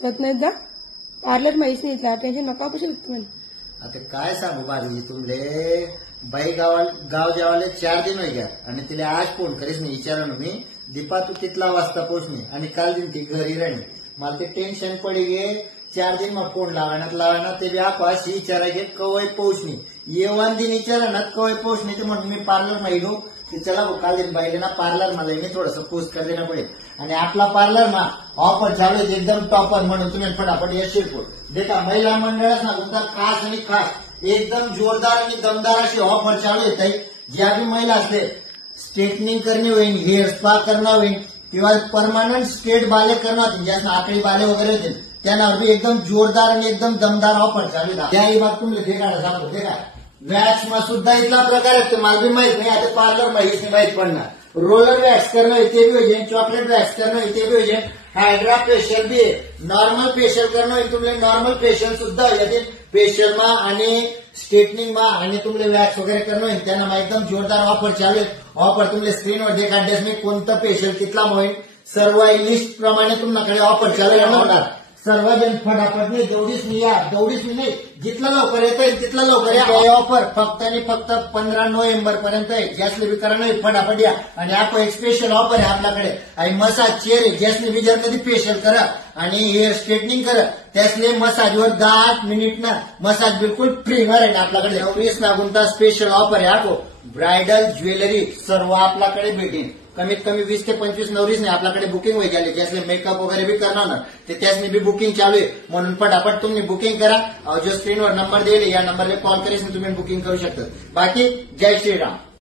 रत्नादा parlour माहीत नाही tension नका कशी तुम्हाला आता काय सांगू बाबी तुमले बाई गाव जेवाले 4 दिन हो गया आणि तिला आज फोन करीस मी विचारन मी दीपा तू कितला वाजता पोहोचणी आणि काल दिन ती घरी राहणी मला ते टेन्शन पडी गे 4 दिन मग फोन लावणार ते बी आप अशी विचारा गे कवय पोहोचणी येवन दिन विचारणार कवय पोहोचणी ते म्हणून मी पार्लर में गो की चला वो काल दिन बाईले ना पार्लर में लઈને थोडस पोस्ट कर देना पड़े आणि आपला पार्लर में ऑफर चालू आहे एकदम टॉपर म्हणून तुम्ही फटाफट येशील देखा महिला मंडळास ना तुमचा खास आणि खास एकदम जोरदार आणि दमदार अशी ऑफर चालू आहे ज्या बी महिला असले स्ट्रेटनिंग करनी होईल हेअर स्पा करणं होईल किंवा परमानंट स्ट्रेट बाले करणं होतील ज्यात आकडी बाले वगैरे होतील त्यांना बी एकदम जोरदार आणि एकदम दमदार ऑफर चालू आहे त्याही बाब तुम्ही देखाडा सांगतो देखा वॅक्स मा सुद्धा इथला प्रकार आहे मला बी माहित नाही आता पार्लर माहिती माहित पडणार रोलर वॅक्स करणं ते बी होईल चॉकलेट वॅक्स करणं ते बी होईल हायड्रा फेशियल बी नॉर्मल फेशियल करणं होईल तुमले नॉर्मल फेशियल सुद्धा होईल फेशियल मा आणि स्ट्रेटनिंग मा आणि तुमले वॅक्स वगैरे करणं होईल त्यांना एकदम जोरदार ऑफर चालू आहे ऑफर तुमले स्क्रीनवर देखाड्यास मी कोणतं फेशियल कितला होईल सर्व लिस्ट प्रमाणे तुमच्याकडे ऑफर चालू होणार सर्वजण फटाफट नाही जेवढीच मी या तेवढीच मी नाही जितलं लवकर येतं तिथलं लवकर या ऑफर फक्त आणि फक्त 15 नोव्हेंबर पर्यंत आहे ज्यासले बी करा नाही फटाफट या आणि आपण एक स्पेशल ऑफर आहे आपल्याकडे आणि मसाज चेअर आहे ज्यासने बी जर कधी फेशियल करा आणि हेअर स्ट्रेटनिंग करा त्यासले मसाजवर 10 मिनिट ना मसाज बिलकुल फ्री आहे आपल्याकडे 20 गुंता स्पेशल ऑफर आहे आपको ब्रायडल ज्वेलरी सर्व आपल्याकडे भेटेल कमीत कमी 20 ते 25 नवरीसने आपल्याकडे बुकिंग होई गेली ज्यासले मेकअप वगैरे बी करणार ना ते त्यासने बी बुकिंग चालू आहे म्हणून फटाफट तुम्ही बुकिंग करा जो स्क्रीनवर नंबर दिले या नंबरला कॉल करीस तुम्ही बुकिंग करू शकता बाकी जय श्रीराम।